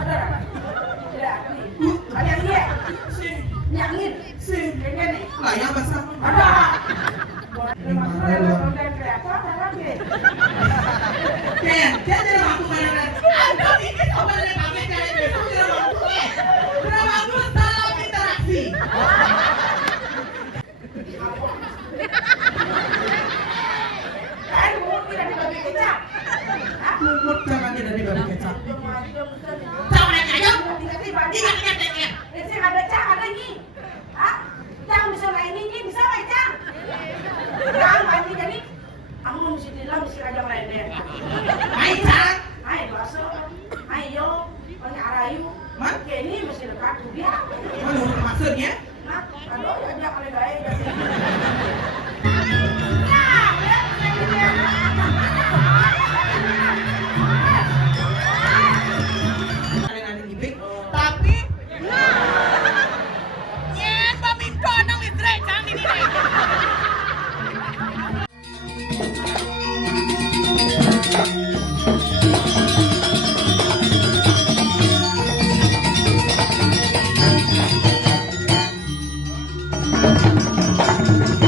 Ada. Tidak. Ada yang dia. Nyangin. Kayaknya nih. Lah ya bahasa. Ada. Maksudnya ada kreator ada lagi. Ken, jadi waktu mana? Ada ini coba dari pakai cari besok di waktu. Berapa waktu salam interaksi. Kan mau tidak dibagi kecap. Lumut jangan tidak dibagi kecap. Cak naik aja. Tiba-tiba. Ini ada cak ada nih. Hah? Cak bisa naik ini bisa naik cak. Cak mandi jadi. Aku mau mesti bilang mesti ada lain deh. Hai Cak. Hai baso. Hai yo. Banyak arayu. Man? Kayak ini mesti dekat dia. Menurut maksudnya? Nah, aduh ya dia kali gaya. Kalian ada ngibik, tapi Nyen paminto nang litre cang ini nih. Thank you.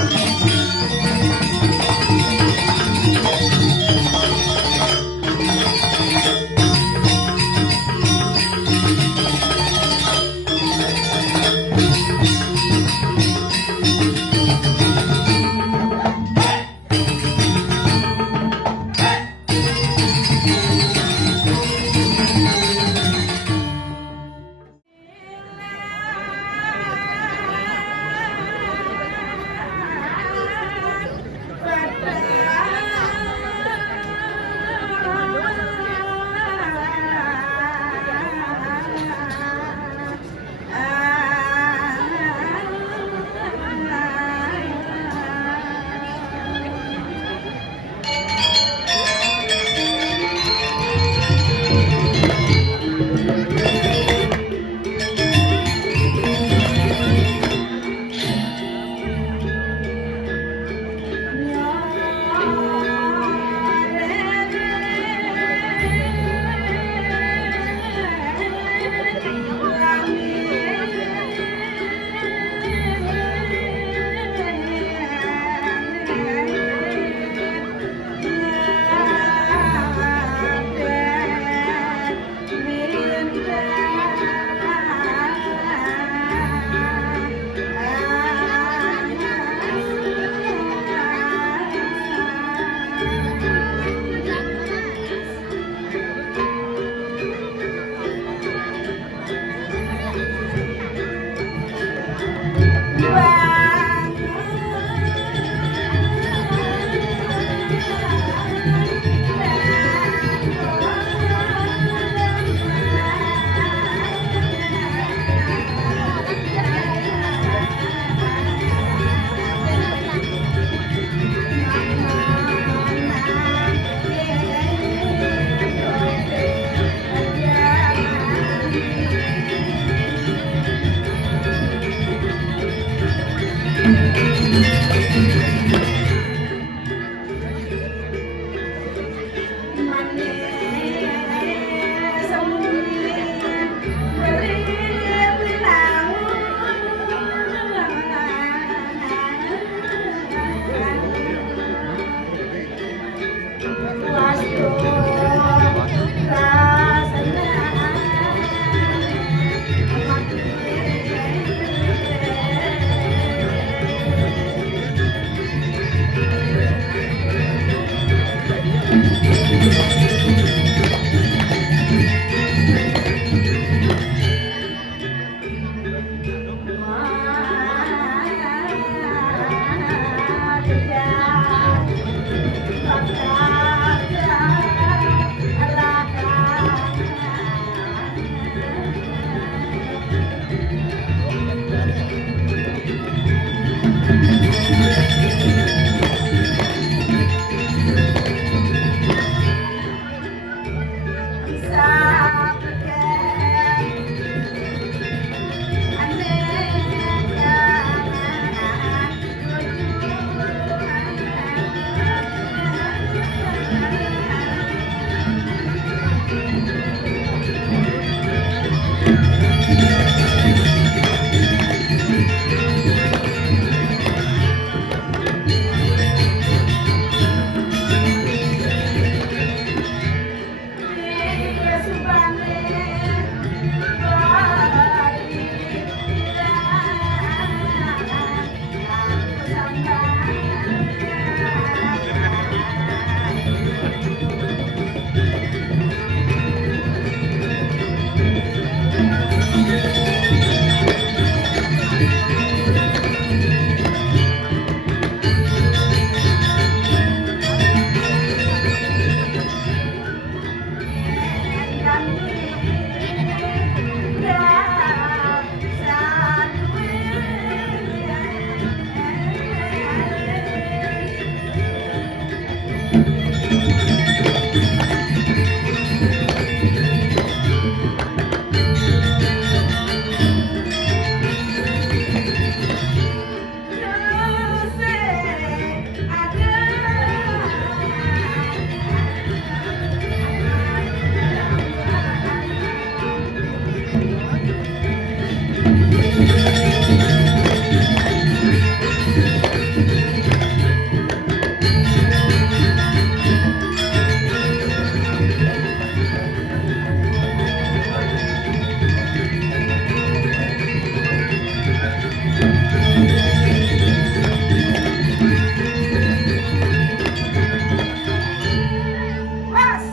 Mas,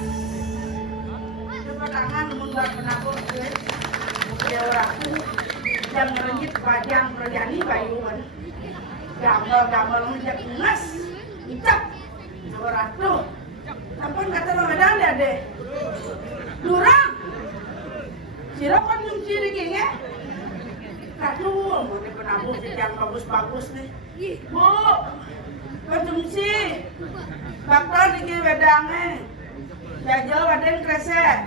coba tangan membuat penakut gue. Dia orang tuh yang ngerengit bajang perjani bayuan. Gambar ngejak emas, icap. Orang tuh, ampun kata lo medang dia deh. Durang, sirokan yung sirikingnya. Aduh, mau penabur yang bagus-bagus nih. Bu, konsumsi. Bakal dikit wedangnya. Jajal waden kresek.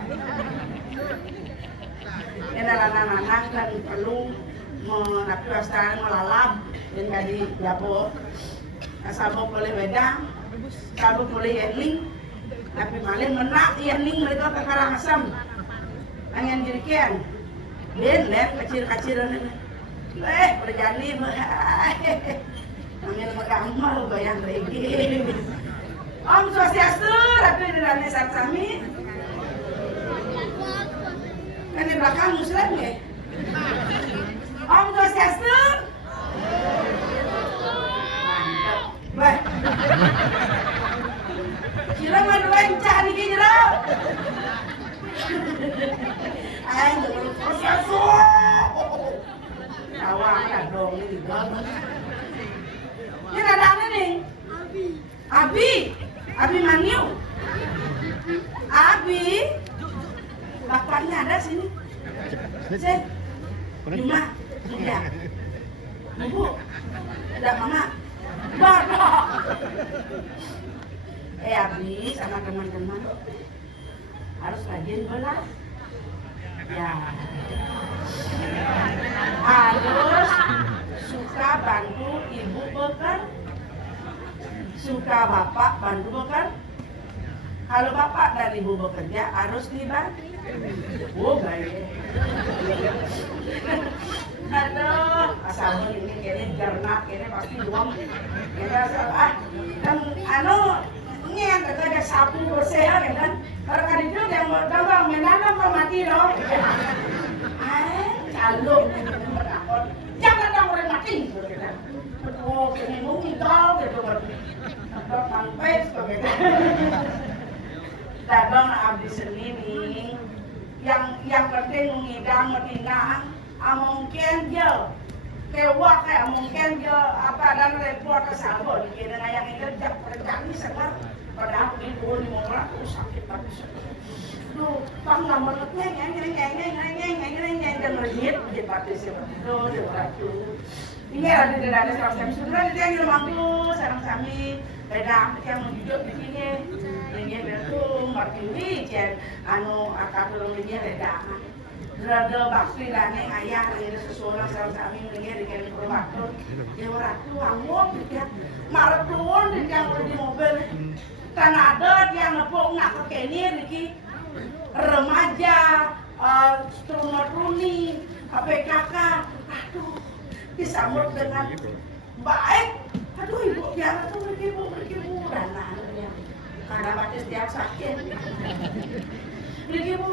Ini anak-anak dan perlu menapi wastaan melalap dan jadi jabo. Sabuk boleh wedang, sabuk boleh yening, tapi malah menak yening mereka ke Karangasem. Angin jirikian, len kecil-kecilan ini. Berjani, angin megambar bayang lagi. Om Swastiastu, Ratu Dirane Satsami. Kan di belakang Muslim ya? Om Swastiastu. Mantap. Bah. Sila maduan cah di kira. Ayo belum Swastiastu. Awak ada dong ini gabung. Ini ada apa nih? Abi Maniu. Abi. Bapaknya ada sini. Cek. Cuma. Iya. Ibu. Ada mama. Bapak. Abi sama teman-teman harus rajin bola. Ya. Harus suka bantu ibu bekerja. Suka bapak bantu bekerja. Kalau bapak dan ibu bekerja harus dibantu. Oh baik. Aduh, asal ini kayaknya jernak, kayaknya pasti buang. Kayaknya asal dan ini yang terkadang sapu bersih kan. Kalau kan itu yang gampang menanam mati loh. Calung, jangan dong orang mati. Oh, kini nungi kau gitu kan. Sampai begitu. Dadang abdi sendiri yang penting ngidang medina mungkin je kewak kayak mungkin je apa dan report ke sabon kira yang itu jak perjani segar padahal itu di moral sakit tapi tuh pang nomor ngeng dan merjit di partisipasi tuh di waktu ini ada di dalam serang sudah dia yang mampu serang kami beda yang hidup di sini ini betul martini jen akar belum dia beda rada bakti lane ayah ini sesuatu serang kami ini di perwakilan dia waktu anggung dia maraton di yang di mobil tanah ada yang ngepok nak ke kini Riki remaja strunot-runi PKK aduh disambut dengan baik. Aduh ibu biar tuh ibu dan ya. Karena baca setiap sakit. Ibu.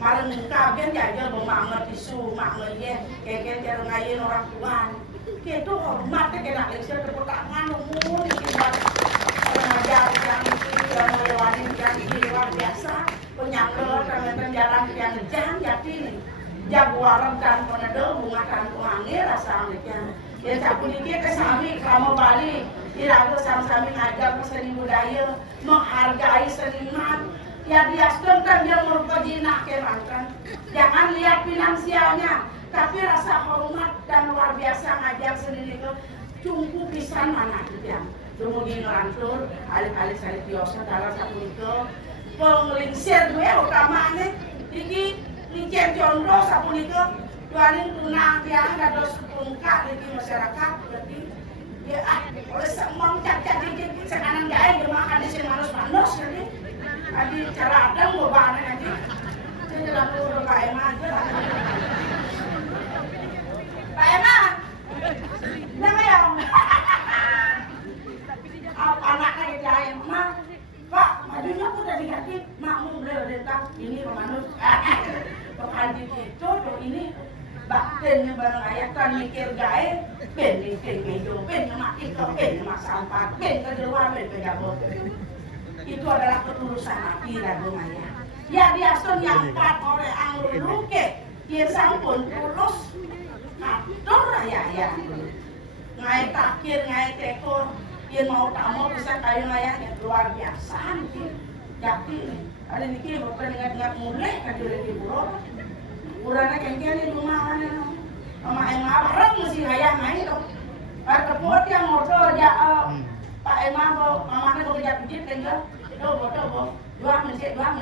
Malah muka kan jaga banget isu makna ya. Kayak cara ngayin orang tua. Kayak itu hormat kayak nak lesir tepuk tangan umur buat remaja yang melewati yang luar biasa. Penyangkut jalan yang jalan yakin. jaguaran kan penado bunga kan kuangir rasa mereka ya sapuniki ke sami kamu balik irago sama-sama ngajar seni budaya menghargai seniman ya diaskan kan dia merupakan jinak kan jangan lihat finansialnya tapi rasa hormat dan luar biasa ngajar seni itu cukup pisan mana dia kemudian rantur alih-alih saya biasa dalam sapuniki penglingsir gue utamanya iki lincir jondo sapuniki tuanin tunang yang ada sepungkak di masyarakat jadi ya oleh semua cacat dikit sekarang gaya dia makan di sini manus jadi tadi cara ada mau banget nanti saya tidak perlu Pak Emma aja lah Pak Emma jangan ya apa anaknya jahit mah Pak majunya aku udah diganti makmum udah tahu ini pemanus pekanti itu tuh ini baktennya barang ayah kan mikir gae ben mikir mejo ben mati ke ben sampah ben ke luar ben ke jabot itu adalah ketulusan hati ragu ayah ya dia son yang empat oleh anggur luke dia sampun tulus atur ya ngai takir ngai tekor dia mau tak mau bisa kayu ayahnya luar biasa nih jadi ada niki bukan ingat mulai kan di buruk urana kengkeng di rumah mana sama Emma bareng mesti ayah main dong kepot yang motor ya Pak Emma bawa mamanya bawa kerja pijit tinggal dobo dua menit sekarang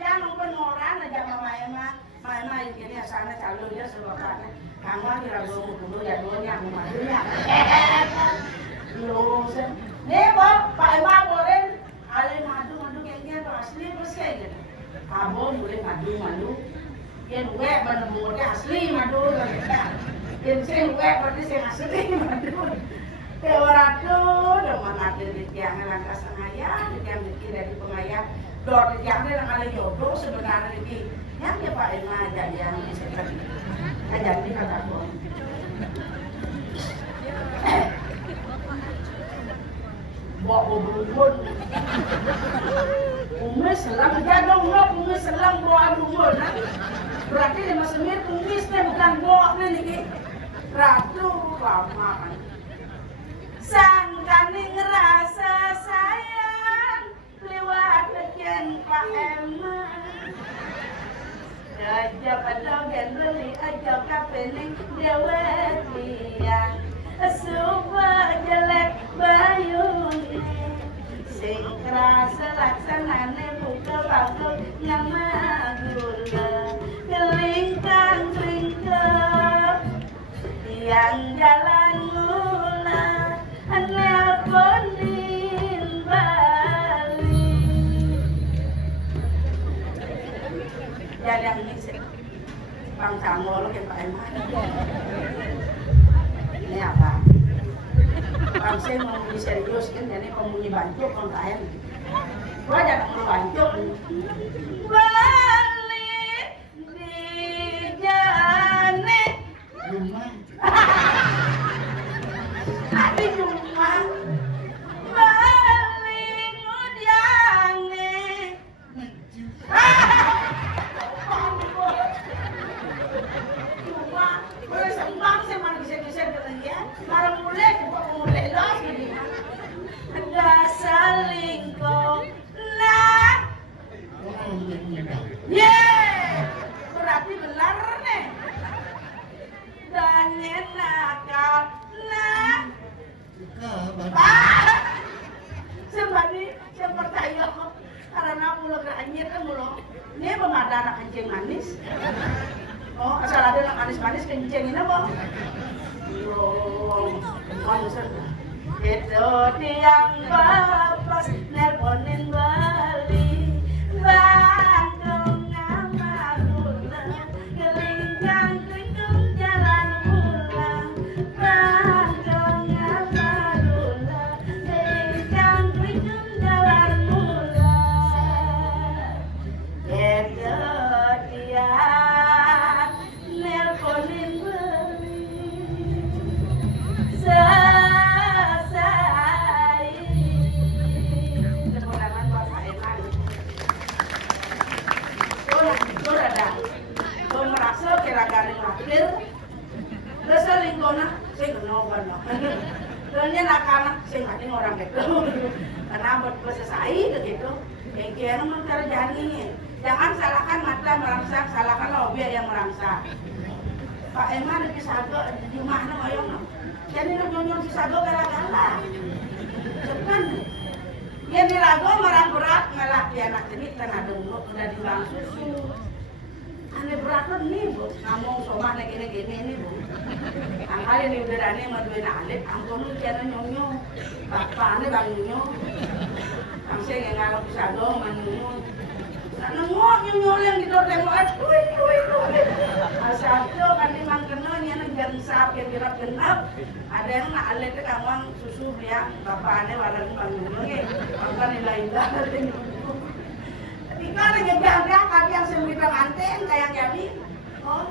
dia nungguin orang aja mama Emma yang kini asalnya calon dia sebabnya kamu diragu dulu ya duanya madunya lu nih Pak Emma boleh ale madu kengkeng tuh asli bersih gitu abon boleh madu yang gue bener-bener asli madu yang sing gue berarti sing asli madu teoratu udah mengatur di tiang langkah sengaya di tiang dikir dari pengayah dor di tiang ada kali jodoh sebenarnya di yang dia Pak Emma aja yang aja di kata aku bawa berubun umis selang jadong umis selang bawa berubun berarti dia masih mirip umisnya bukan bawa nih ratu lama kan sangkani ngerasa sayang lewat lejen Pak Emma aja pada gendeli aja kapening dewet liang supa jelek bayune sing kerasa laksanane buka bangku nyama gula kelingkang yang jalan mula nelponin Bali jadi yang ini Bang Cangol ke Pak Emma ini apa? Saya mau di serius kan, jadi pembunyi bantu kan lain. Gua jangan mau bantu. Balik di jane. Rumah. Adi rumah. Balik udiane. Rumah. Boleh sembang saya mana bisa dia. Kalau mulai los gitu. Ada selingkuh nah. Berarti benar nih. Dan nakal nah. Saya percaya karena mulut anjir kan mulut. Ini ada anak kencing manis. Oh, asal ada anak manis-manis kencing ini apa? Itu tiang bapas nelponin Bali Bandung nama gula kelingkang jalan pulang Bandung nama gula kelingkang jalan pulang itu tiang nelponin Bali selesai gitu. Karena buat selesai gitu. Kayaknya mau cara jani. Jangan salahkan mata merangsak, salahkan objek yang merangsak. Pak Eman di Sago di mana oyong? Jadi nyonyon si Sago gara-gara. Cepat. Dia dirago marang berat ngalah dia anak jenis tanah dengkok udah diulang susu. Ane berat nih bu, ngomong somah gini nih bu. Angkali nih udah dane maduin alit, angkon lu jangan nyonyo. Bapak ane bang nyonyo. Angse yang ngalah si Sago manyonyo. Nengok nyonyo yang di dor tembok aduh. Asal itu kan memang kena yang gensap yang dirap genap. Ada yang nak alit ke kamang susu yang bapaknya walau bangunnya, bapa nilai-nilai dari itu. Ketika ada jaga kaki yang sembilan anteng kayak jadi, oh,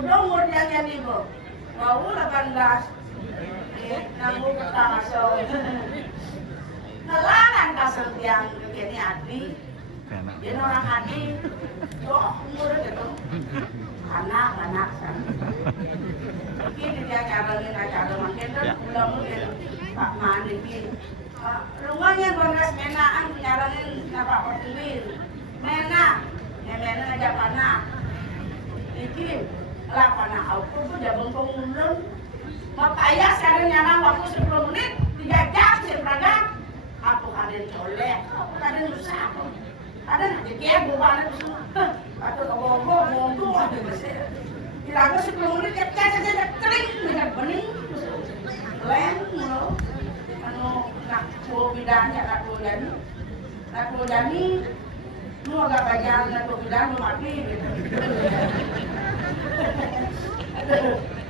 udah umur dia jadi bu, mau 18, nanggung pertama so, nelaran kasar yang begini adi, dia orang adi, oh umur gitu. Anak san. Ini dia cara makin tu mula-mula Pak Man ini. Rumahnya beras menaan nyaranin napa pertuwin. Mena aja panah. Iki lah panah aku tu jabung pengulun. Mapayas sekarang nyarang waktu 10 menit 3 jam seberagam. Aku kadang colek, aku kadang rusak. Kadang dia bukan itu semua. Atau ngomong ada besar. Dilakukan 10 menit kecil saja kering dengan bening. Leng lo. Anu nak bidangnya nak jani. Nu agak bagian nak bidang nu mati gitu.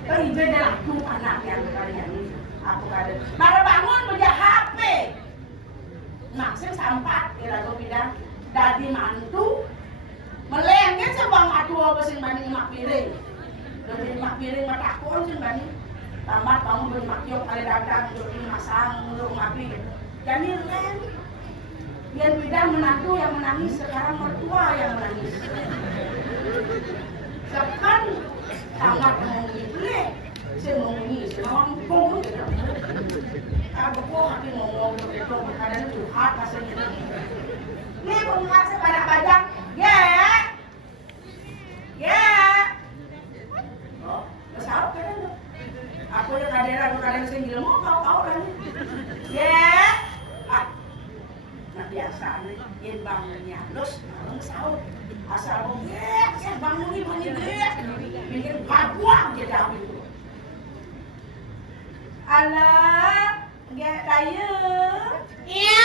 Tapi beda aku anak yang kalian ini. Aku kada. Mara bangun punya HP. Maksud sampat dilakukan bidang. Dadi mantu melengket sebang aduh apa sing bani mak piring. Dari mak piring matakon sing bani. Tamat kamu beli makyok kali dagang untuk masang untuk mapi. Jadi leng. Biar bidang menantu yang menangis sekarang mertua yang menangis. Sekarang tamat ngomongin le. Saya ngomongin, ngomong gitu. Aku kok hati ngomong begitu kadang curhat rasanya. Ini bunga sebanyak bajang, ya. Oh, besar kan? Aku yang kadang sendiri mau kau kan? Ya. Nah biasa nih, yang bangunnya, terus sahur. Asal saya bangun bikin paguang kita itu. Alah, nggak kayu. Iya.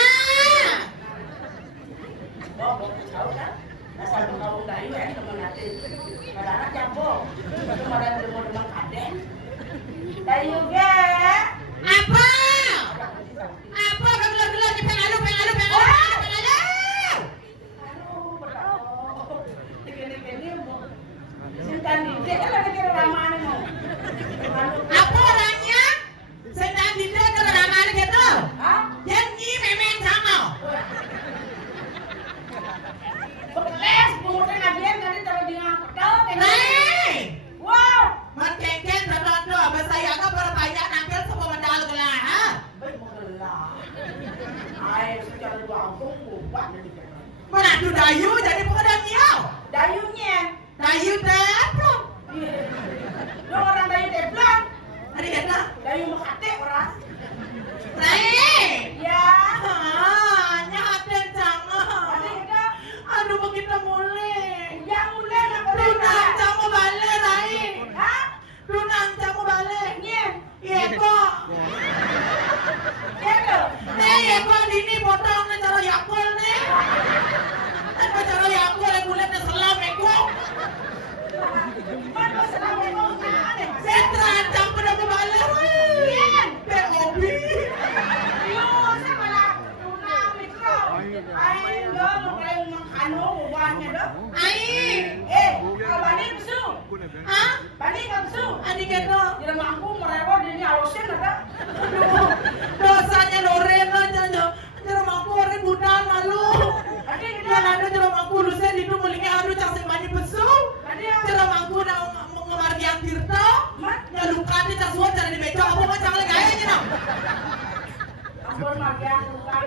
Oh, tahu kan? Asal kamu dayu teman nanti. Kadang jambok. Cuma ada demam kaden. Dayu ge. Apa? Apa gelo-gelo di pengalu. Aduh, betul. Gini Bu. Sintan di lagi kira ramane mau. Apa orangnya? Sedang di ke ramai gitu. Hah? Janji memang sama. Bekeles, pengurusnya ngajian tadi taruh di ngapel. Hei! Wow! Matkengken tertentu, saya kan berbanyak nampil semua medal gelar, ha? Baik mengelah. Air secara langsung buat dari sana. Menantu Dayu jadi pekerjanya. Dayunya. Dayu teplok. Lo orang dayu teplak. Ada kata? Dayu makate orang. Hei! Ya. Nyahatin jangan. Ada kita. Aduh, begitu mulai. Yang mulai nak Lunang kamu balik, Rai. Hah? Lunang kamu balik. Nye. Iya kok. Ya lo. Iya kok ini potong nih cara yakul nih. Apa cara yakul yang kulitnya selam ekor. Mana selama itu ada. Saya terancam pada kebalik, Rai. POB. Yo, saya malah tunang mikro. Ayo lo mengklaim mengkano uangnya lo. Ai. Kalau bani besu. Hah? Bani nggak besu. Adik kata. Tidak mampu merewot ini halusin ada. Dosanya Loren lah jangan mampu orang budak malu. Tadi kita Yang ada jangan mampu lusen itu mulingnya aduh cak bani besu. tadi Jangan mampu dah ngemargian tirta. Ya luka di cak suat jangan dibecok apa macam lagi gayanya dong. Ampun bagian bukan.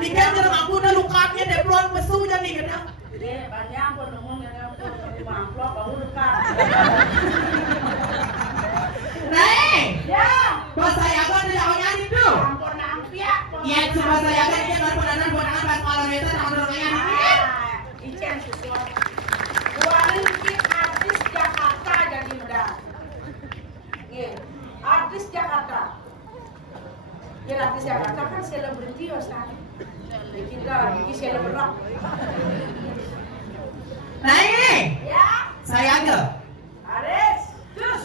Niken jarang aku udah lukanya deplon besunya nih kan. Ini banyak pun ngomong yang aku mamplok baru dekat. Nih, Ya, bahasa Yagan tidak mau nyanyi tuh. ampun nampia. Iya, cuma bahasa Yagan ini baru pedanan buat kalau itu tak mau nyanyi. Ijen sesuatu. Keluarin dikit artis Jakarta jadi muda. Iya, artis Jakarta. Ya artis Jakarta kan selebriti Ustaz. Kita lagi selebgram. Nah ini, Ya, saya ada. Aris. Terus.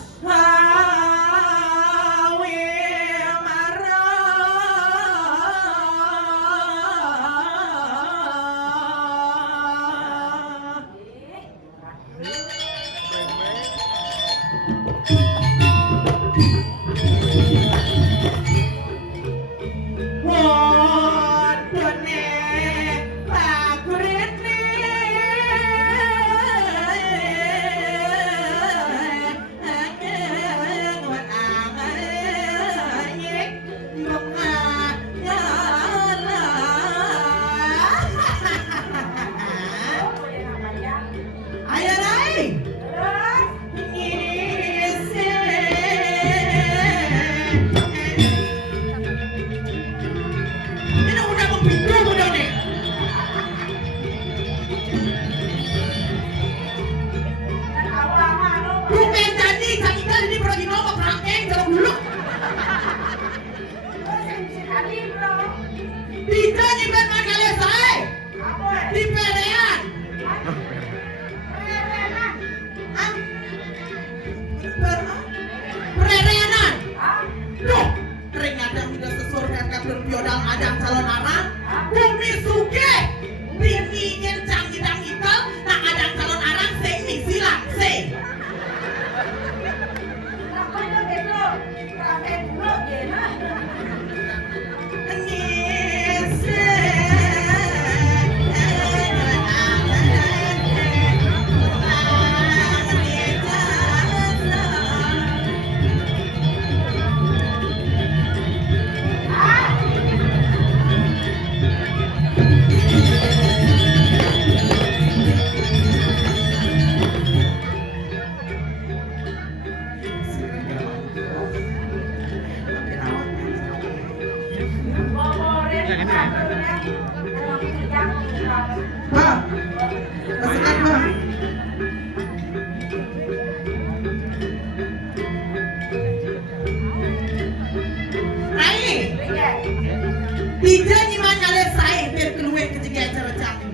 Tidak gimana saya biar keluar ketika acara cantik.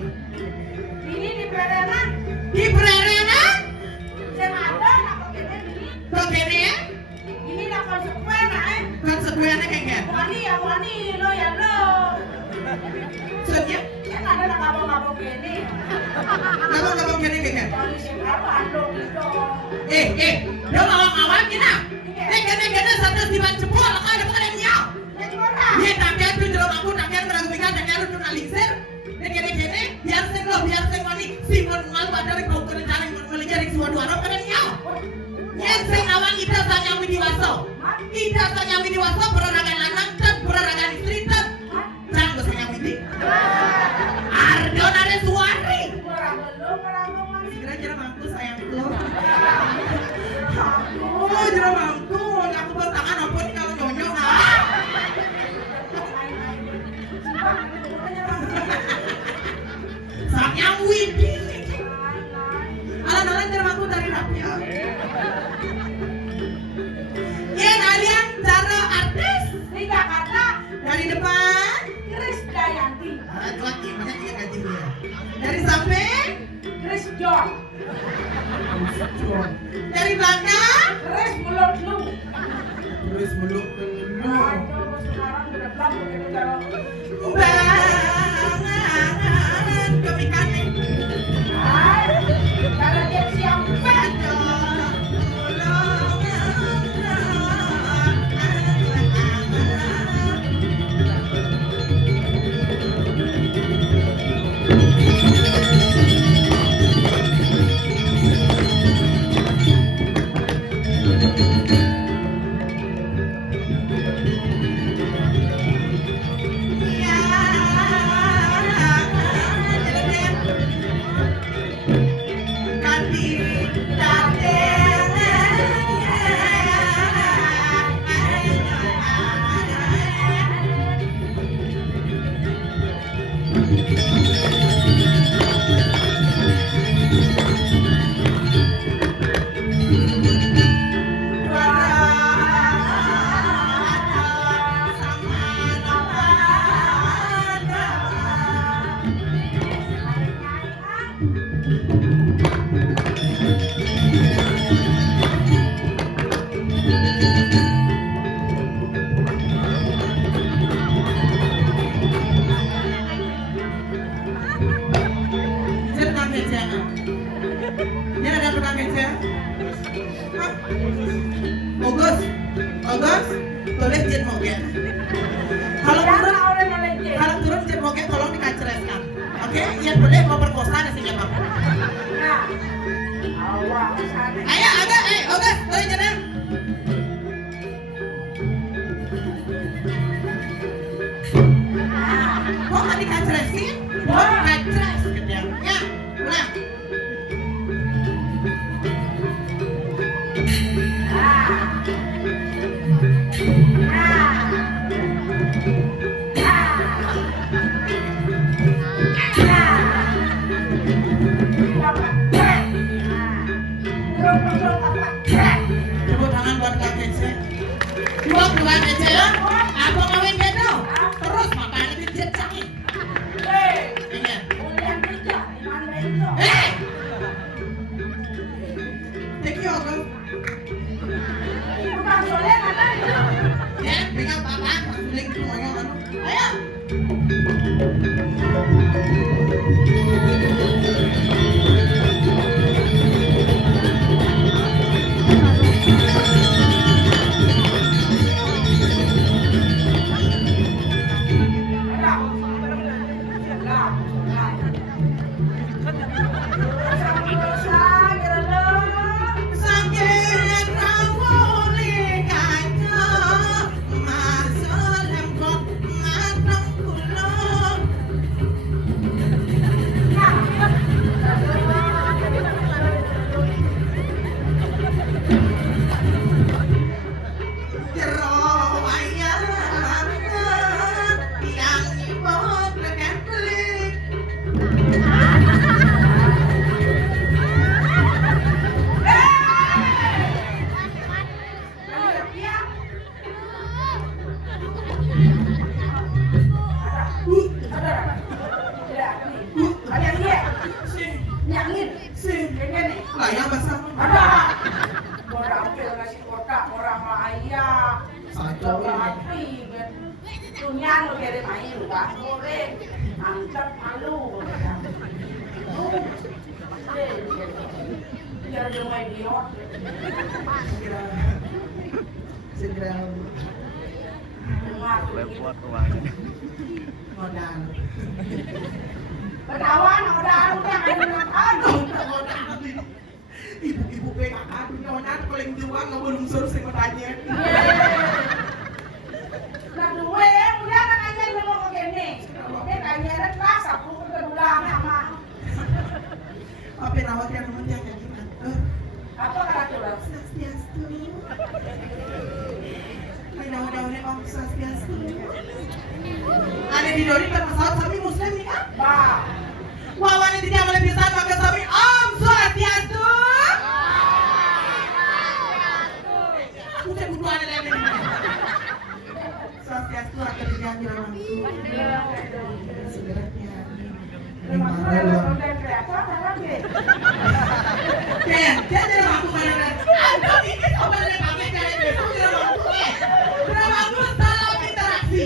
Ini di Prerenan. Di Prerenan? Saya ada apa kene ini? Begini ya? Ini nak konsekuen Konsekuensinya kayak Wani ya wani lo ya lo. Soalnya, Kan ada nak kabung-kabung kene. ngabang-ngabang gini kayak Wani sing karo andong gitu. Dia ngawang-ngawang gini. Gini satu siman jempol, ada bukan yang nyau. Jadi ora. Dia takkan tuh dalam aku takkan meragukan takkan lu jurnalisir. Gini biar sing wani Simon mal pada kau kerencana melihat dari semua dua orang pada nyau. Yang sing awang kita tanya widiwaso. Kita tanya widiwaso peraragan lanang dan peraragan istri dan jangan tanya widi. Ardo ada suari. Ora belum ora ngomong. Kira-kira mampu sayangku. Oh, jero mampu. Aku bawa tangan apa nih kalau nyonyok nah. Sayang widi. Alan-alan jero mampu dari rapi. Ya, kalian cara artis Di Jakarta dari depan. Chris Dayanti. Tuan banyak yang gaji dia. Dari samping, Chris John. dari belakang, Chris Mulut Lu. terus meluk Nah, itu sekarang udah belum begitu kalau bangan kemikannya. kalau dia siapa? Ogas, toleh jet moge. Kalau turun jet moge tolong dikacreskan. Oke, yang boleh memperkosa nasi jambak. Ayo, Ogas, toleh jenang. Kok nggak dikacresin? Kok dikacres gedangnya? Ulang. Tepuk tangan buat Kak Kece. Dua bulan Kece ya. Aku kawin gitu. Terus makanya dijet sakit. Ingat. Thank you, Ogas. Ya, dengan Bapak, suling semuanya kan. Ayo. Ibu-ibu PKK dunyonan paling tua nggak belum suruh saya bertanya. Nah duwe, udah kan aja ngomong ke gini. Dia kayaknya kelas aku berulang sama. Tapi rawat yang menjaga kita. Apa kata tuh? Swastiastu. Daun-daunnya om Swastiastu. Ada di dori bermasalah sami muslim nih kan? Bah. Wawan tidak boleh bisa pakai sami om Swastiastu. Aku cek butuhan lagi. Swastiastu akan diganti orangku. Sebenarnya. Ken, jadi aku mana? Anda ini coba dari pakai cara besok tidak mampu. Tidak mampu salah interaksi.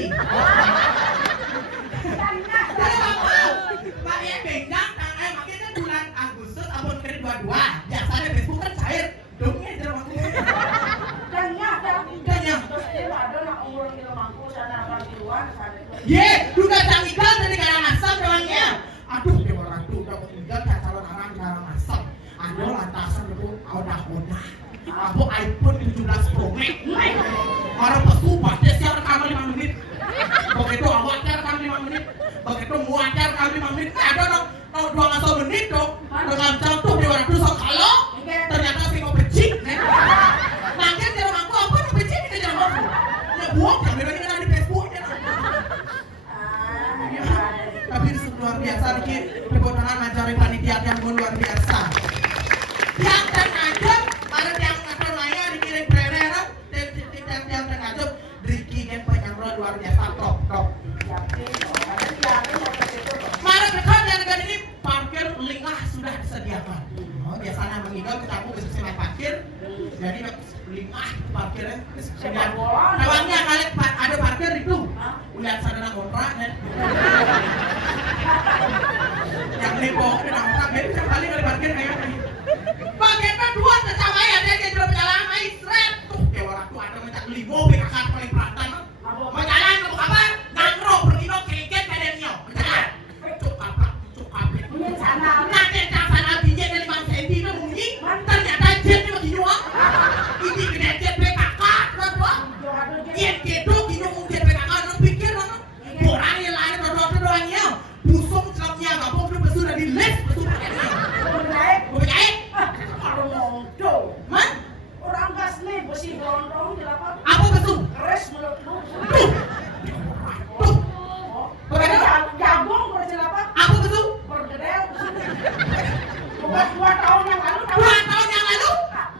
Tidak mampu. Pakai bengkang, tangan makanya bulan Agustus abon ke 22. Biasanya Facebook kan cair. Dongnya tidak mampu. Ye, duga canggihkan dari Karangasem doangnya. Aduh, dia orang tuh udah meninggal calon orang di Karangasem. Ada lantasan itu odah-odah. Aku iPhone 17 Pro Max. Orang pesu pasti siap rekaman 5 menit. Begitu awak rekam 5 menit. Begitu muacar rekam 5 menit. Ada dong 2 menit dong. Dengan contoh di orang tuh kalau ternyata sih kau becik. Nanti dia orang aku apa yang becik ini jangan aku. Ya buang, jangan di Facebook. Tapi luar biasa niki tepuk tangan ngajari panitia yang luar biasa. Yang terkajut ada yang ngatur laya dikirim prereran dan yang terkajut Ricky kan penyamron luar biasa top. Mari dekat dan negara ini parkir lingah sudah disediakan. Biasanya mengingat ketemu ke sistem parkir, jadi lingah parkirnya disediakan. Nawangnya kalian ada parkir itu, udah sadar kontrak kan? Yang lepok dan kontrak, jadi sekali kali parkir kayak ini. Bagaimana dua tercapai ada yang belum jalan, Israel tuh kayak orang tua ada minta limo PKK paling peratan. Berjalan ke kabar, ngangro berkino keket kadangnya, berjalan. Cukap. Ini sana. Nanti sana biji dari Bang Sendi itu bunyi, ternyata jet itu begini wah. Ini kena jet PKK, kenapa? Jet itu gini jet PKK, orang pikir orang. Orang yang lain rodo doangnya, busung celapnya nggak mau udah besul dari les besul pakainya. Berjahit? Kalau ngomong, Man? orang gas nih besi gondrong di lapak. Apa besul? Keres mulut lu. Tuh. Jagung kerja lapak. Apa betul? Berdedel. Buat 2 tahun yang lalu. 2 tahun yang lalu?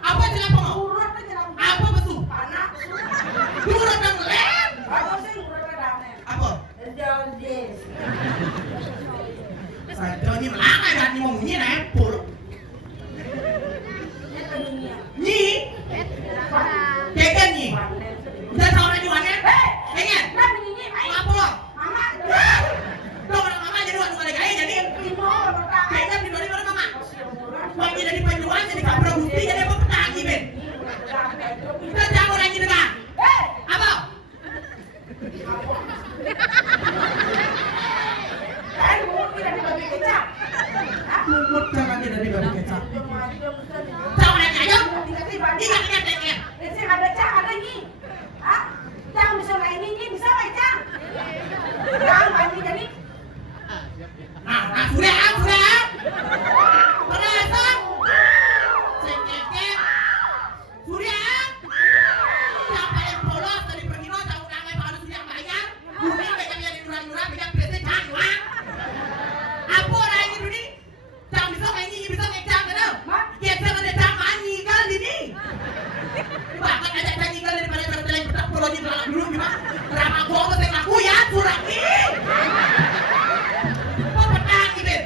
Apa jelas mau? Urut aja langsung. Apa betul? Panas. Turun dan lem. Apa sih urut damen? Apa? Jodis. Saya tahu ni melangkai dan ni mau bunyi naik pul. Ini dunia. Ni, keken ni. Kita tahu orang jual ni. Keken. Nah ini ayo. Apa? Mama. Tuh orang mama jadi orang kali kali jadi. Timo bertanya. Keken di mana mama? Wangi dari penjual jadi kapro gusti jadi apa petang ni ben. Kita tahu orang ini dah. Apa? Lumut jangan tidak dibagi kecap. Tahu orang aja? Ingat keken. Ada cang ada ni. Hah? Cang bisa main ini bisa main cang. Cang mandi jadi. Nah, sudah. Berasa? Sekeket. Sudah. Siapa yang bolos dari pergino tahu nama baru sudah bayar. Bumi banyak yang curang-curang banyak presiden jangan. Apa orang ini dulu ni? Jangan bisa main ini bisa main jangan dah. Ya jangan ada jangan nyigal ini. Bahkan ada jangan nyigal daripada terteleng petak polo di belakang dulu gimana? Ramah gua mesti aku ya curang ni. Petang ni ben.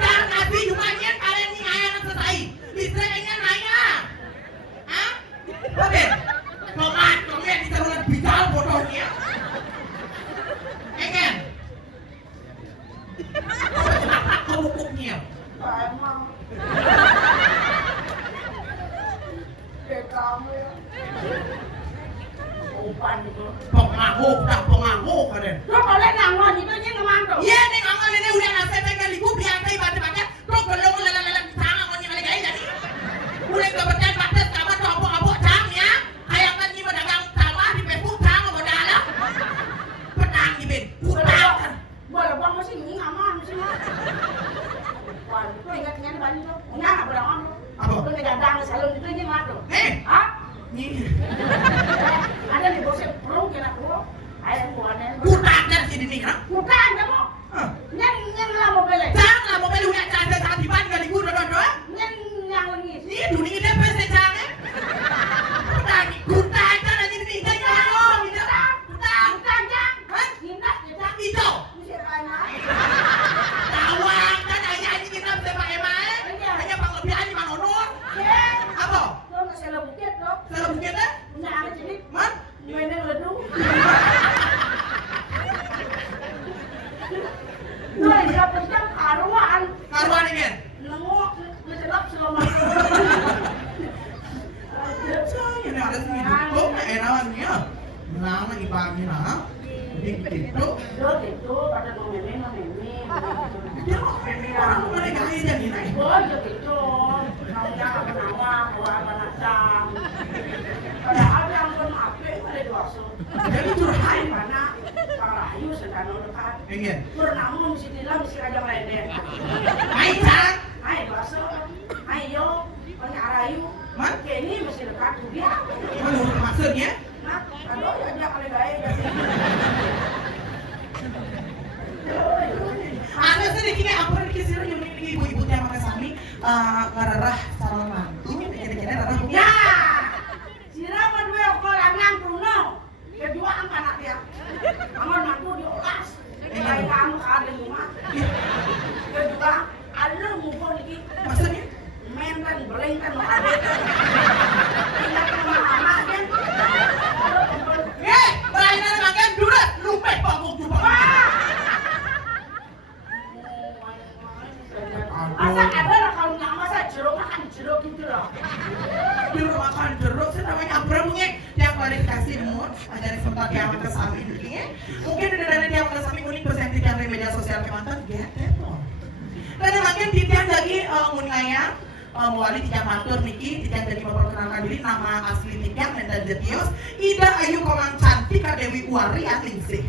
Dar nasi jumanya kalian ni ayah nak selesai. Istrinya naya. Hah? Apa? Tomat, tomat di taruhan bical bodohnya. Keken. Apa kamu kuknya? Emang. Kamu ya. Upan itu. Pengamuk kalian. Lo boleh nangon itu nya ngemantu. Iya nih ngomong ini udah ngasih pegang liku biar saya baca-baca. Tuh belum lele-lele sama ngomongnya kali kali jadi. Udah kebetulan batas sama tuh apa jam ya. Kayak kan ini pedagang sawah di Facebook sama modal. Petang nih ben. Putang. Boleh bang masih ini aman sih mah. Wah, itu ingat-ingat balik lo. Enggak berang. Apa? Lo negadang salon itu nya mantu. Hah? Nih. Ada di bosnya pro kira pro. Ayo buannya. Putang dari sini nih kan. Bukan kamu. Nyang lah mobilnya. Jangan mobil udah cantik sangat di ban kali gua doang. Nyang lagi. Ini dunia ini apa sih jangan? Putang kan aja ini jangan. Putang. Jang. Hah? Hindak ya jang. Itu. Mesti apa? Tawang kan hanya ini kita bisa pakai main. Hanya penglebihan di mana honor. Apa? Lo nggak salah bukit lo. Salah bukit dah? Nyang ada jadi. Man? Mainnya ledung. Lo yang dapat jam karuan. Karuan ini kan? Nengok ngecelap selama. Ini ada sini itu, enakannya. Nama ibangnya nah. Jadi gitu. Lo itu pada ngomongin. Dia orang mereka aja nih naik. Oh gitu. Naunya penawang, bawa natang. Padahal yang pun ape ada dosa. Jadi curhat. Mana Rahayu sedang dekat. Ingin. Purnamu mesti dilang mesti kajang leden. Hai cak. Hai dosa. Ayo, Rahayu. Man? Kini mesti dekat dia. Menurut maksudnya? Nah, aduh ya dia kali gaya. Ada ngararah calon mantu kene-kene rarah Ya. Sira dua kolangan tuno. Kedua anak dia. Aman mantu diolas. Kayak kamu ada rumah. Kedua, ada ngumpul lagi. maksudnya Mentan, belengkan, ada. Ingat sama mama kan? Berainan makan dulu lupa bangkok juga. Masa ada lah kalau nggak masa jeruk makan jeruk gitu loh. Di rumah makan jeruk sih namanya Abramnya yang kualifikasi mood ajarin sebentar dia makan sapi dulunya. Mungkin dari dia makan sapi unik presentasi yang di media sosial kemantan gede loh. Karena makin titian lagi ngunaya mewali tiga matur niki titian jadi memperkenalkan diri nama asli titian mental jetios Ida Ayu Komang Cantik Dewi Uwari Aningsih.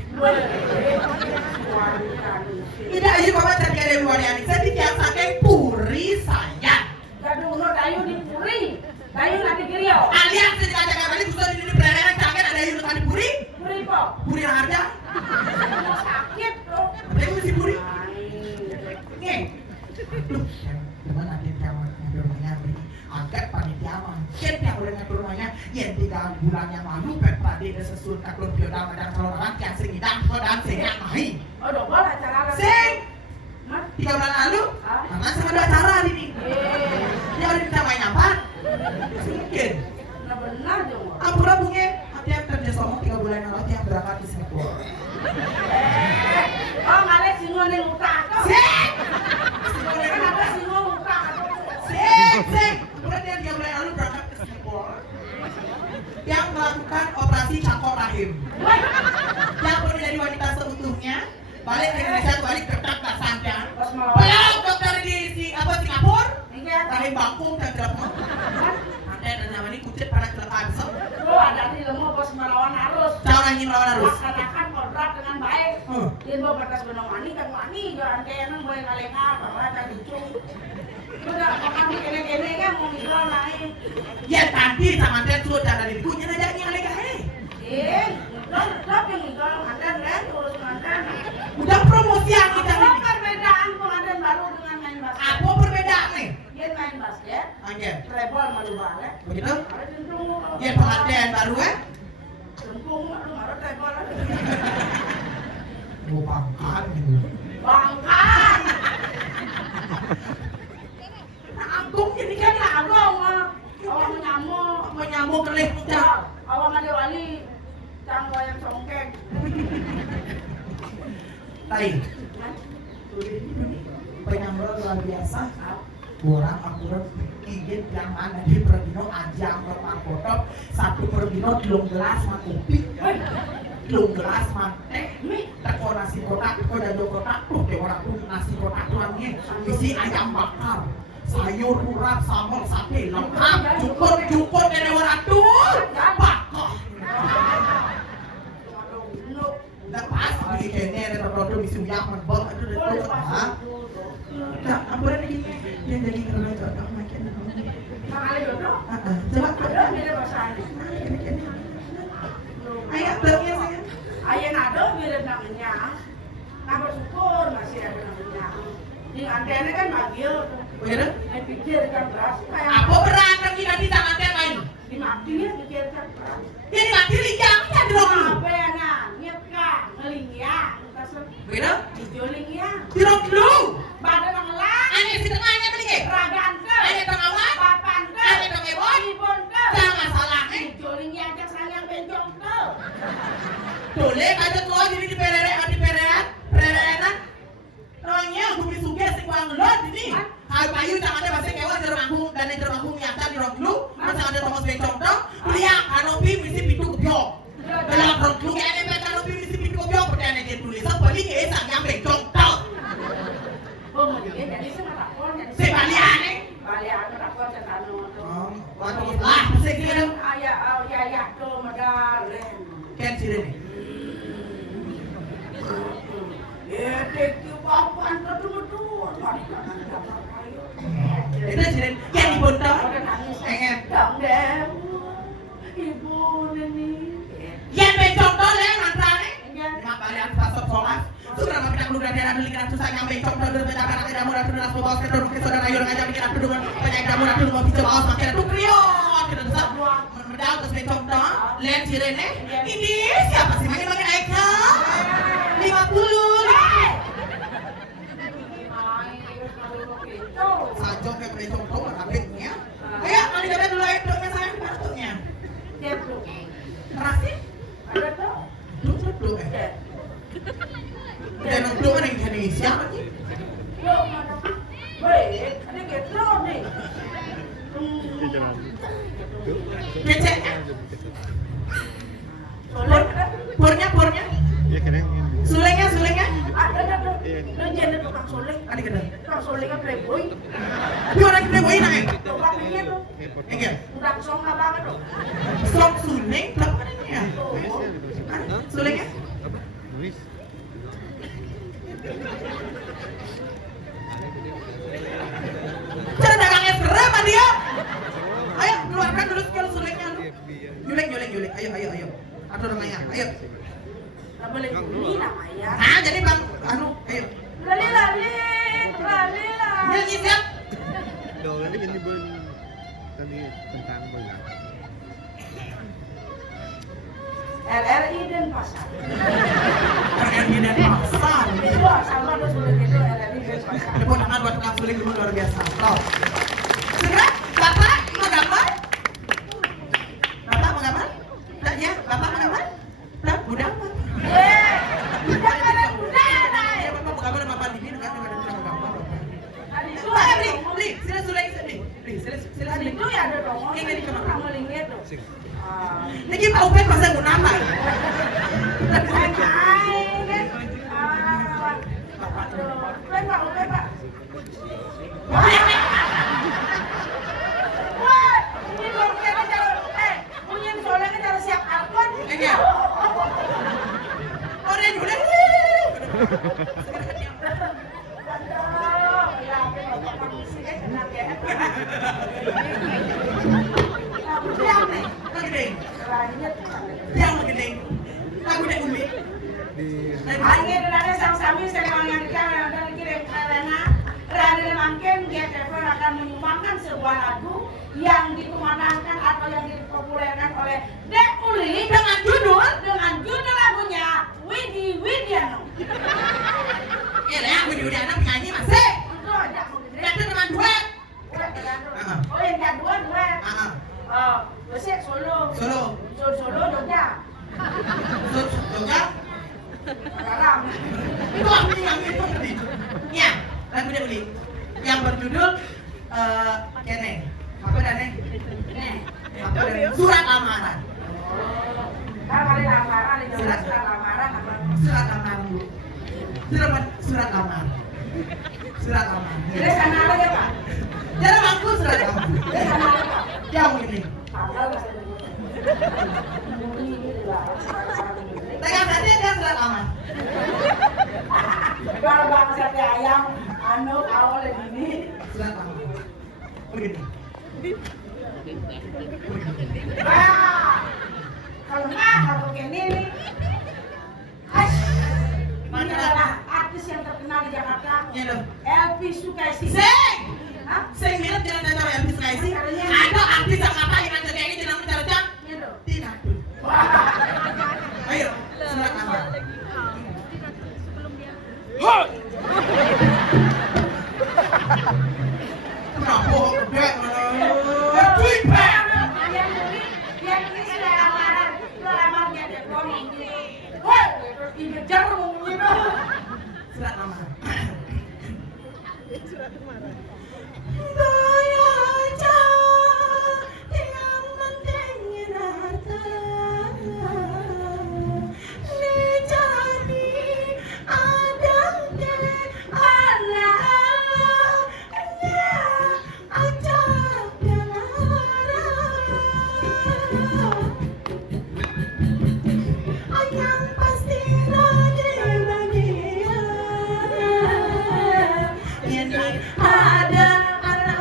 Ida Ayu Komang Cantik Dewi Uwari Aningsih titian saking Puri Sayang. Gaduh no dayu di puri, dayu nanti kirio. Alias sejajar kali bisa di berenang canggih ada Ayu di Puri. Puri po. Puri harga. Mau sakit tuh. Tapi mesti Puri. Nih. Loh, cuman nanti kawan rumahnya beli angkat panitia mah. Kita udah ngatur rumahnya yang 3 bulan yang lalu Pepadi ada sesul takluk biodam dan saluran yang sing idang dan sing main. Oh, udah boleh acara apa? Sing 3 Mas. bulan lalu, karena sama ada acara ini. Dia udah minta main apa? Mungkin. Benar dong. Ampura bunge, hati yang kerja sama 3 bulan yang lalu yang berangkat di Singapura. Oh, malah singon yang utang tuh. Sing! Kenapa singon utang? Sing! Kemudian dia 3 bulan yang lalu berangkat ke Singapura yang melakukan operasi cakok rahim. Yang perlu jadi wanita seutuhnya, balik ke Indonesia, balik ketat tak santai. Belum dokter di Singapura, rahim bangkung dan jelek. Ada yang namanya ini kucit pada kecelakaan. Lo ada di lemah bos melawan arus. Jangan ingin melawan arus. Laksanakan kontrak dengan baik. Dia bawa batas benang wani kan wani jangan kayak nang boleh ngalengar bahwa ada lucu. Udah makan kene-kene kan mau ngilang naik. Ya tadi sama dia suruh cara diriku nyana jadi yang lega Ngilang yang ngilang ada kan urus mantan. Udah promosi yang kita Apa ini. perbedaan pengantin baru dengan main basket? Apa perbedaan nih? Dia main basket, Anjir. treble malu balik. Begitu? Ada centung. Ya pengantin baru Centung malu malu treble. Mau pangkat gitu. Bangkan. Nah, Agung ini kan Agong mah. Awang menyamuk. menyambung kelih puncak. Awang ada wali. Canggo yang songkeng. Tai. Penyambel luar biasa. Orang akurat ingin yang mana di Perbino ajang bermangkotop 1 Perbino 3 gelas mah kopi. 3 gelas mah teh. Teko nasi kotak, teko dado kotak tuh teh orang tuh nasi kotak tuh namanya isi ayam bakar. Sayur urap sambal sate lengkap cukup dari orang tuh. Bakar. Udah pas di kene ada produk isi uyak menbol itu itu ah. Nah, ampunan ini yang jadi kalau cocok makin. Coba Ayo belaknya saya. Ayah nado mirip namanya. Nah bersyukur masih ada namanya. Di antena kan bagil. Begitu? Saya pikir kan beras. Apa berantem kita di tangan teh main? Dimati ya pikir kan beras. Ya dimati lijang ya di rok dulu. Apa ya nah? Nyet kan ngelingya. Begitu? Dijolingnya. Di rok dulu. Badan ngelang. Ane si tengahnya beli ke? Ragaan ke. Ane tengahwan? Papan ke. Ane tengahwan? Ibon ke. Jangan salah Dijolingnya aja sayang bencong ke. Boleh kaca tua jadi di pererean. Orangnya bumi suge sing kuang lot ini. Hai payu tangannya masih kewan di remangkung dan di remangkung nyata di rok dulu. Masa ada Thomas bencong dong. Kuliah kanopi misi pintu kebyok. Dalam rok dulu kayaknya mereka kanopi misi pintu kebyok. Pertanyaan dia tulisan balik ke esang yang bencong dong. Oh mau jadi sih matakon. Si baliane. Balian matakon cetano. Waduh lah, mesti kira. Ayah tuh medalen. Kan sih ini. Ya teki papan kedua-dua. Itu sih yang dibontak. Pengen dong deh. Ibu ini. Yang bencong dong ya mantrane. Mak balian pasok sholat. Sudah mau kita keluar mudah dia beli kan susah nyampe cok dulu beda beda tidak mudah tuh langsung bawa ke rumah ke saudara ayo ngajak bikin aku dengan banyak tidak mudah tuh mau bisa bawa makin tuh krio kita susah medal terus becok dah lihat si Rene ini siapa sih makin makin Aika 50 sajok kayak becok tuh habisnya ayo kali jalan dulu ayo dong saya patutnya Dia belum. terasi Ada tuh. dulu dan untuk orang Indonesia lagi Yo, mana? Baik, ada gitu nih. becek Soleh ada. pornya Iya kadang ini. sulengnya Ada tuh. Lo jadi tukang soleh. ada kedai Tukang soleh kan playboy. tapi orang kita boleh naik Tukangnya tuh. enggak Udah songka banget tuh. sok suleng apa namanya sulengnya Apa? Luis. cara dagangnya serem dia ayo keluarkan dulu skill sulengnya lu julek ayo atur namanya ayo Nggak boleh bunyi namanya. nah jadi bang anu ayo Lali. nyanyi siap Daw ini bun tadi tentang bola. LRI dan pasar. RRI dan pasar Itu sama lo sudah gitu LRI dan pasar. ada tangan buat tukang suling dulu luar biasa loh segera bapak mau gambar tak ya bapak mau gambar tak mudah apa Udah ada udah ada. ya bapak mau gambar bapak di sini kan dengan gambar Tadi itu ayo ada beli sila suleng beli sila Tadi itu ya ada dong. Ini di kamar. Kamu lihat tuh. lagi Pak Upet pasang guna apa orang juga yang gede lagu dek uli Di akan menyumbangkan sebuah lagu yang dikumandangkan atau yang dipopulerkan oleh Dek Uli dengan judul lagunya Widi Widiano. ya lah Widi Widiano penyanyi masih Itu aja mau gede. dan teman duet Oh yang kedua duet. ah Besok Solo. Solo Solo Jogja. Jogja Sekarang. itu aku yang itu tadi ya lagu dek uli yang berjudul kene apa dan surat lamaran Kan ada lamaran, ada surat lamaran apa? surat lamaran dulu surat lamaran Jadi sana ada ya Pak? jangan aku surat lamaran Jadi sana ada Pak? jauh ini Padahal nggak ada. tegang tadi ada surat lamaran Kalau bang sate ayam, anu awal ini. surat lamaran begini Kalau nggak, kalau begini nih. Ini adalah artis yang terkenal di Jakarta. ya loh Elvi Sukaisi. sing Hah? sing mirip jangan tahu yang bisa kasih ada artis yang apa yang ada kayak ini jangan mencari Ini loh. tidak ayo surat lamaran kenapa gede tweet back Yang ini sudah lamaran. Sudah lamaran dia ada ngomong gini. Woi, ini jarum ngomong gitu. surat lamaran ada anak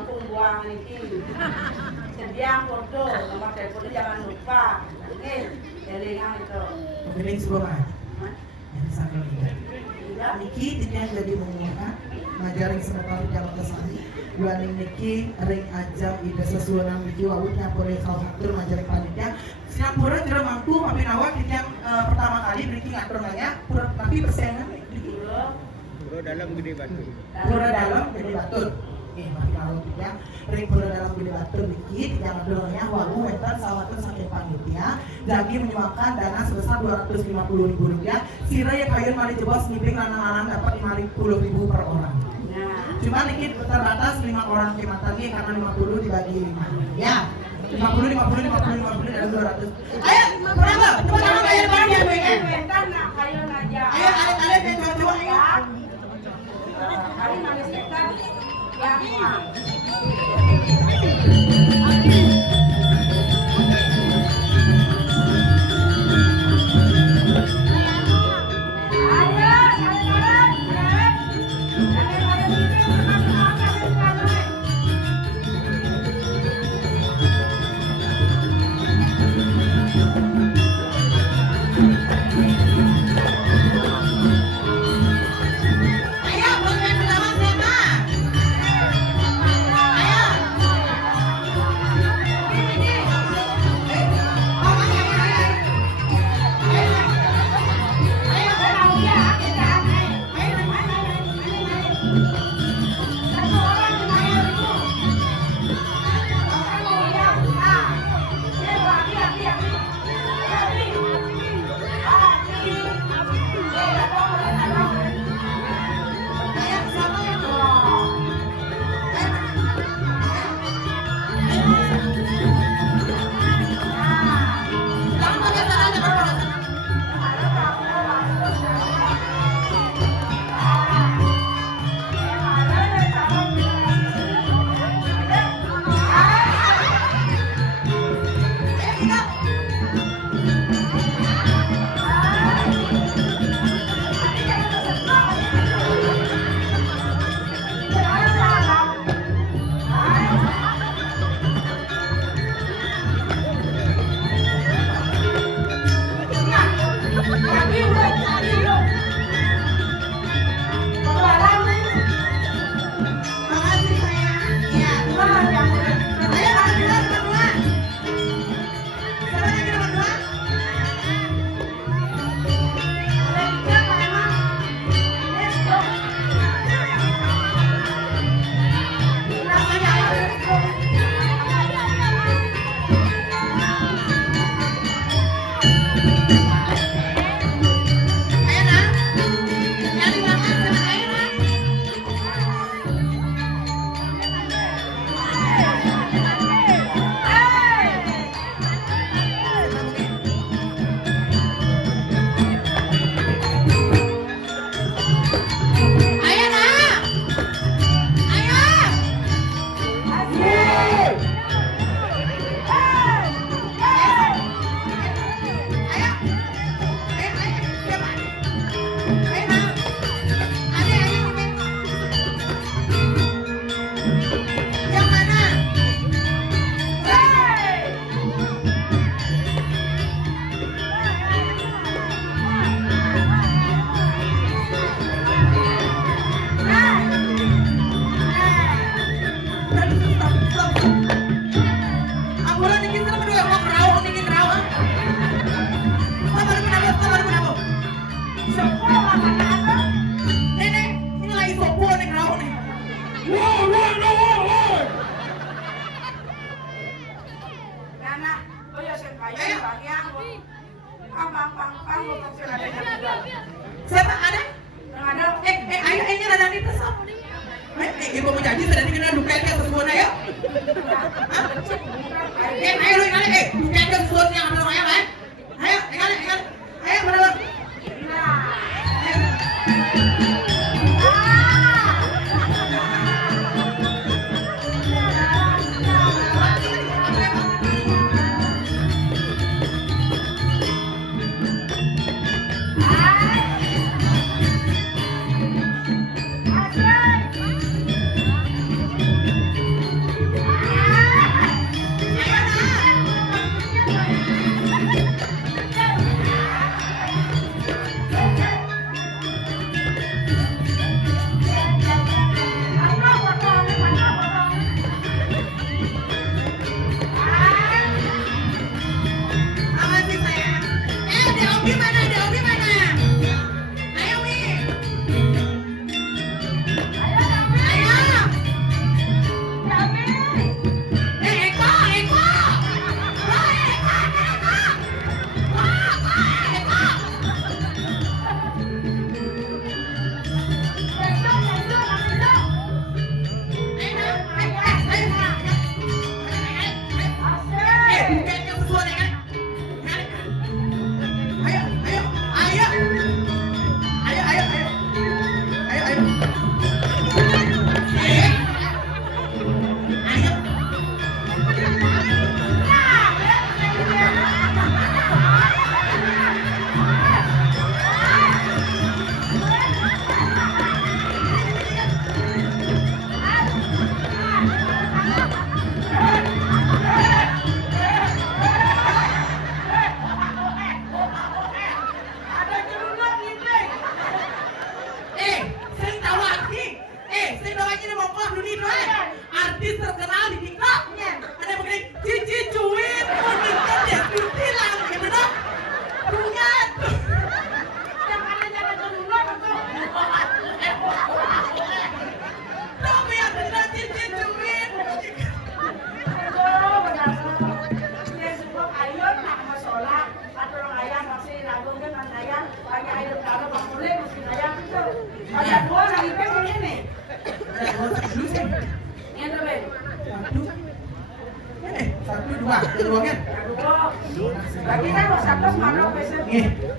kampung buang ini. Sediang foto, nomor teleponnya jangan lupa. Oke, elingan itu. Pemilik sebuah mah. Yang sakral ini. Tidak. Niki tidak jadi menguatkan ngajarin sebentar jalan kesani. Dua Niki ring ajam ide sesuatu Niki wawutnya boleh kau ngatur ngajarin panitia. Singapura tidak mampu tapi nawak yang pertama kali Niki ngatur nanya, tapi persennya Bro dalam gede batu. pura dalam gede batur. Mati kalau tidak ring pura dalam gede batur dikit yang adornya walu wetan sawatun sampai panitia jadi menyumbangkan dana sebesar Rp250.000. Sira yang kayu mali jebos ngiping lanang-lanang dapat Rp50.000 per orang. Nah, Cuma dikit terbatas 5 orang kematani karena 50 dibagi 5. Ya. 50 dan 200. Ayo, berapa? Coba kamu bayar barang ya, Bu. bentar nak kayu aja. Ayo, kalian yang coba ya. Kali manis bentar. Yang mah. Ayo, bagian pertama siapa? Ayo. Siapa ada? Ada. Ayo ini rada itu sok. Ibu mau janji sudah dikenal duketnya semuanya ya. Ayo lu ingat duketnya semuanya yang ada orangnya kan? Ayo ingat. Ayo benar. artis terkenal di TikTok. Ada begini, Cici Cuit, menikah dia bilang, gimana? Bungat. Jangan dulu tuh. Tapi yang benar Cici Cuit. Aduh, benar. Dia suka ayam nak masalah. Atau orang ayam masih ragu kan ayam. Pakai ayam kalau boleh mesti ayam itu. Ada dua lagi pengen ini. Ada dua dulu sih. Yang terbaik. Satu dua kan? Aduh. Bagi kan satu mana besar.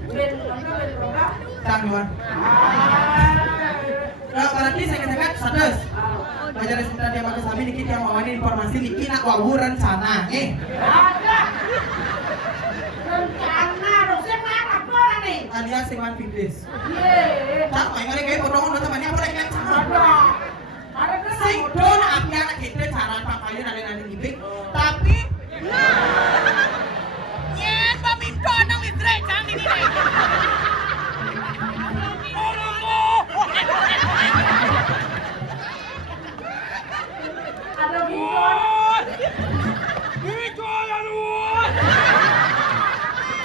Ben roga. Tangguan. Nah, berarti saya katakan satu. Belajar sebentar dia pakai sabi dikit yang mau ini informasi dikit nak wawu rencana. Ada. Rencana harusnya apa nih? Alias Sewan Fitris. Ye. Tak main kali kayak potongan udah temannya apa lagi kan? Ada kan Sing don apa anak kita cara pakaian ada ngibik. Tapi Nyen paminto nang listrik kang ini nih. ada bukan.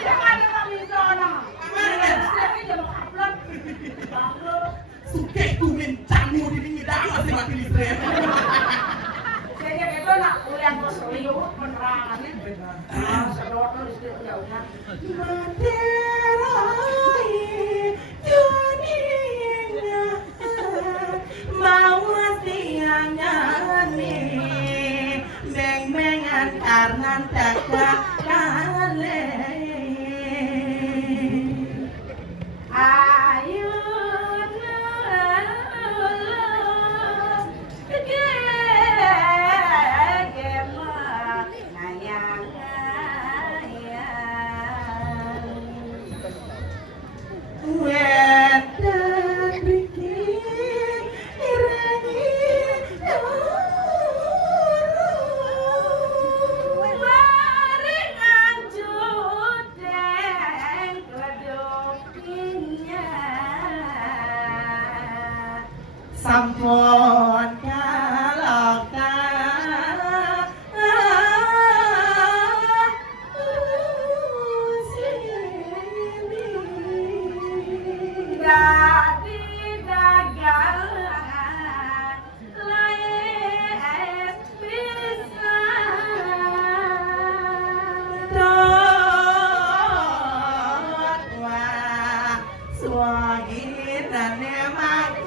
Yang ada kami sana. Listriknya jangan upload. suke kumin camu di pinggir dah masih mati listrik. Saya itu nak kuliah bos liur penerangannya. Sedot listrik jauhnya. Karena tak kale sampun kalokta Dadi dagangan lain bisa swagi dane maka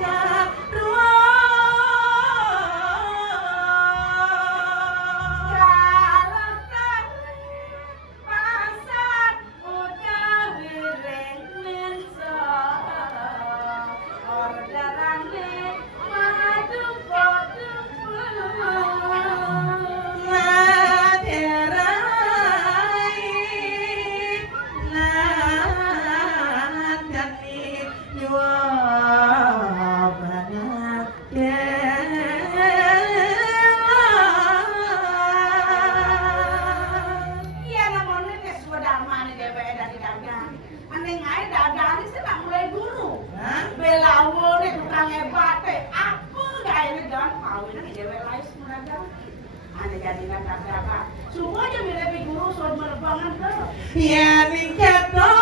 Semuanya milih guru soal menerbangan tuh. ya ningketo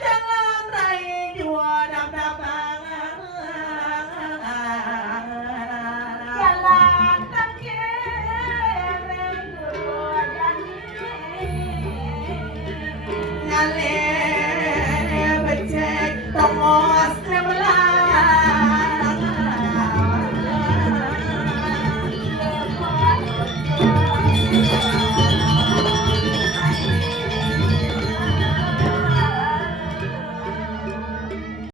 jangan raih jua dap-dapangan Jalan tangkering dua jani. ngale